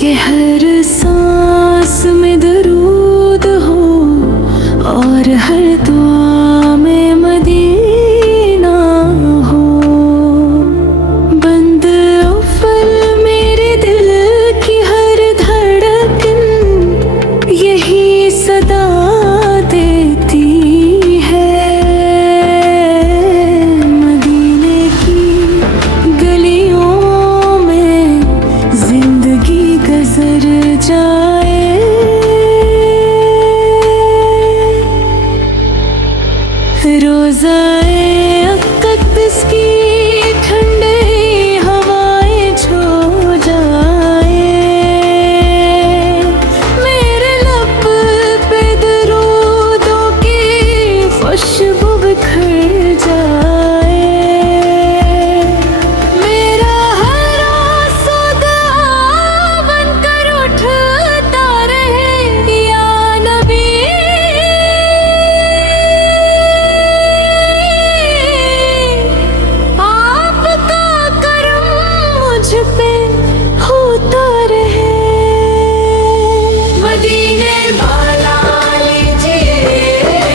कि हर सांस में दरूद हो और हर दुआ में मदीना हो। बंद अव्वल मेरे दिल की हर धड़कन यही सदा देती है। मदीने की गलियों में जिंदगी गुजर जाए। रोज़ाए अक़दस की ठंडी हवाएं छू जाए। मेरे लब पे दरूदों की खुशबू बिखर जाए। मेरा हर आंसू दुआ बनकर उठता रहे या नबी। आपका करम मुझ पे होता रहे। मदीने वाला लीजिए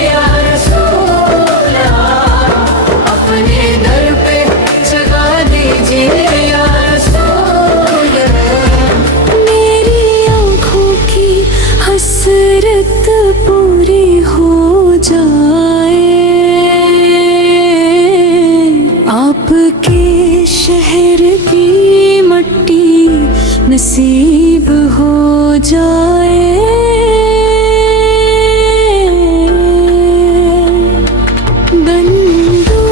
या रसूल अल्लाह, अपने दर पे जगा दीजिए या रसूल अल्लाह। मेरी आँखों की हसरत पूरी हो जाए। आपके शहर की मट्टी नसीब हो जाए। बंदो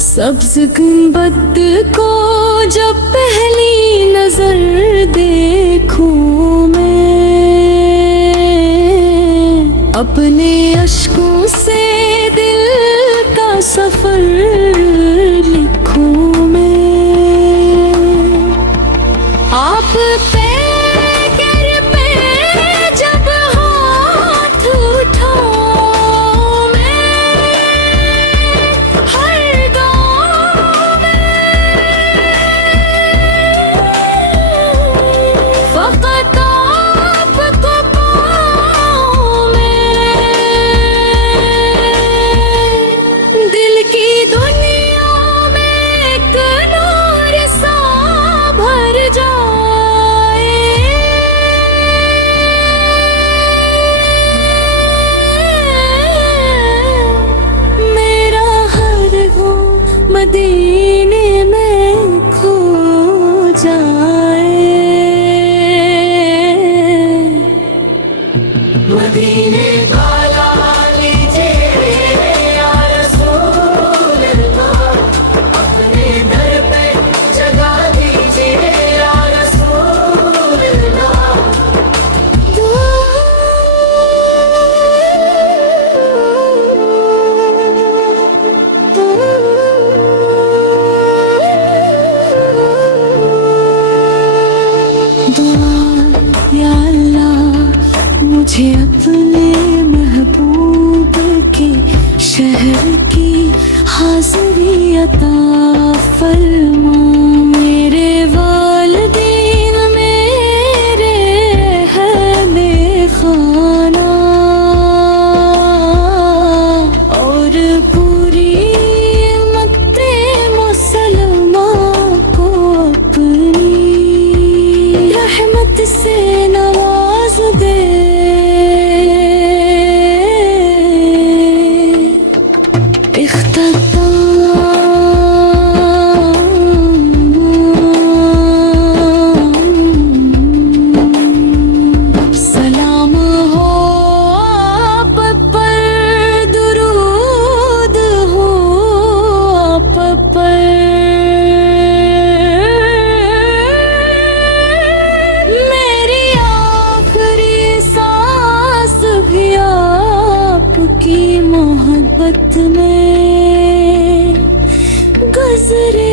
सब्ज़ गुंबद को जब पहली नजर देखूं मैं, अपने अश्कों से दिल का सफर लिखूं मैं। आप पे गिर पे जब हाथ उठाऊं मैं, हर गाँव में फ़क़त आपको पाऊं मैं। दिल की दुनिया में एक नूर सा भर जाए। मेरा हर हो मदीने में खो जाए। मदीने वाला लीजिए या रसूल अल्लाह, अपने दर पे जगा दीजिए या रसूल अल्लाह। दुआ या अल्लाह, मुझे अपने महबूब के शहर की हाज़िरी अता फरमा। मेरे वालिदैन मेरे है बेखाना, और पूरी मक्ते मुसलमा को अपनी रहमत से नवाज दे। सलाम हो आप पर, दुरूद हो आप पर। मेरी आखिरी सांस भी आपकी मोहब्बत में गुजरे।